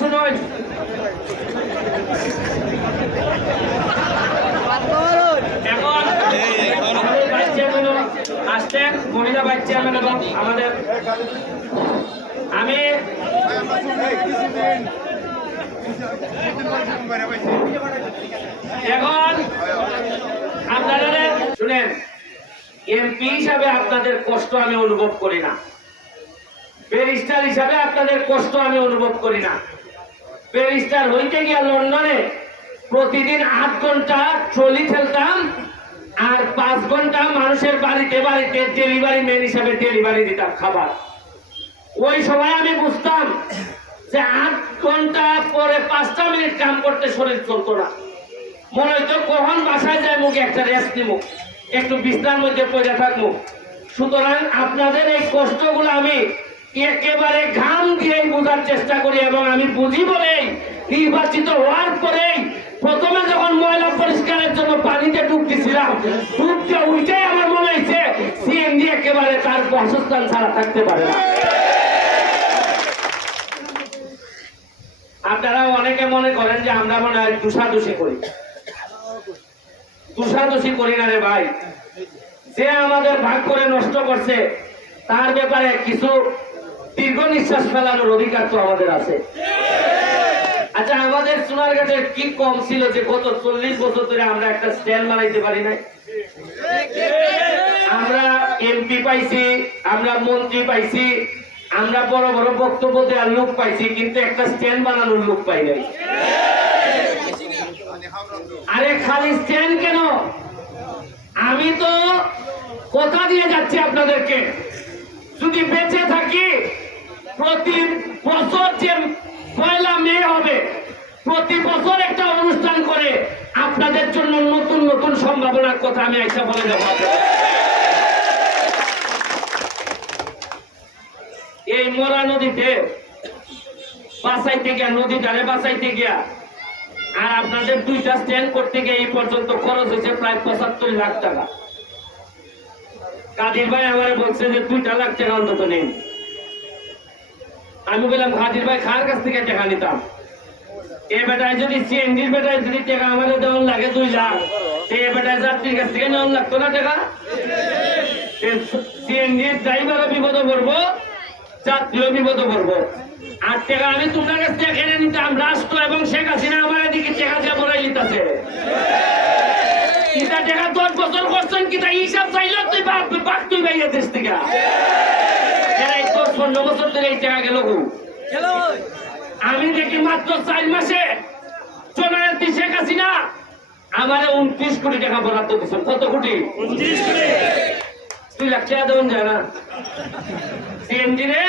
শুনুন, এখন আসছেন মহিলা ভাইস চেয়ারম্যান এবং আমাদের আমি এখন আপনারা শুনেন, এমপি হিসাবে আপনাদের কষ্ট আমি অনুভব করি না, ব্যারিস্টার হিসাবে আপনাদের কষ্ট আমি অনুভব করি না। ব্যারিস্টার হইতে গিয়া লন্ডনে প্রতিদিন 8 ঘন্টা ট্রলি ঠেলতাম আর 5 ঘন্টা মানুষের বাড়িতে বাড়িতে ডেলিভারি ম্যান হিসাবে ডেলিভারি দিতাম খাবার। ওই সময় আমি বুঝতাম যে 8 ঘন্টা পরে 5টা মিনিট কাম করতে শরীর চলতো না, মনে হইতো কখন বাসায় যায় মুখে একটা রেস্ট নিব, একটু বিছনার মধ্যে পড়ে থাকবো। সুতরাং আপনাদের এই কষ্টগুলো আমি একেবারে ঘাম দিয়েই বোঝার চেষ্টা করি এবং আমি বুঝি বলেই নির্বাচিত হওয়ার পরেই প্রথমে যখন ময়লা পরিষ্কারের জন্য পানিতে ডুবতেছিলাম, ডুবতে উঠেই আমার মনে হয়েছে সিএনজি একেবারে তার বাসস্থান ছাড়া থাকতে পারে না। আপনারা অনেকে মনে করেন যে আমরা মনে হয় দোষাদোষি করি, দোষাদোষি করি না রে ভাই। যে আমাদের ভাগ করে নষ্ট করছে তার ব্যাপারে কিছু দীর্ঘ নিঃশ্বাস ফেলানোর অধিকার তো আমাদের আছে। আচ্ছা, আমাদের সোনারঘাটের কি কম ছিল যে গত 40 বছর ধরে আমরা একটা স্ট্যান্ড বানাইতে পারি নাই? আমরা এমপি পাইছি, আমরা মন্ত্রী পাইছি, আমরা বড় বড় বক্তব্য দেওয়ার লোক পাইছি, কিন্তু একটা স্ট্যান্ড বানানোর লোক পাই নাই। আরে খালি স্ট্যান্ড কেন, আমি তো কথা দিয়ে যাচ্ছি আপনাদেরকে, যদি বেঁচে থাকি প্রতি বছর যে 1 মে হবে, প্রতি বছর একটা অনুষ্ঠান করে আপনাদের জন্য নতুন নতুন সম্ভাবনার কথা আমি আইসা বলে যাব। এই মরা নদীতে বাঁচাইতে গিয়া, নদীটারে বাঁচাইতে গিয়া আর আপনাদের 2টা স্ট্যান্ড করতে গিয়ে এই পর্যন্ত খরচ হয়েছে প্রায় 75 লাখ টাকা। কাদির ভাই আমার বলছে যে 2 লাখ টাকা অন্তত নেই। আমি বললাম কাদির ভাই কার কাছ থেকে টাকা নিতাম? এই বেটায় যদি সিএনজির বেটায় যদি টাকা আমাদের দেওয়ার লাগে 2 লাখ, এই বেটায় যাত্রীর কাছ থেকে নেওয়ার লাগতো না টাকা? সিএনজির ড্রাইভারও বিপদে পড়বো, যাত্রীও বিপদে পড়বো। আর টাকা আমি তোমার কাছ থেকে কেড়ে নিতাম, রাষ্ট্র এবং শেখ হাসিনা আমার এদিকে টাকা দিয়ে বলাই নিতেছে। কিতা টাকা 10 বছর করছেন, কিতা হিসাব চাইলে তুই বাক তুই বাইরে দেশ থেকে 15 বছর ধরে এই টাকা গেল। আমি দেখি মাত্র 4 মাসে জননেত্রী শেখ হাসিনা আমার 29 কোটি টাকা বরাদ্দ দিচ্ছে। কত কোটি? 29 কোটি। 2 লাখ টাকা দেবেন যায় না সিএনজি রে।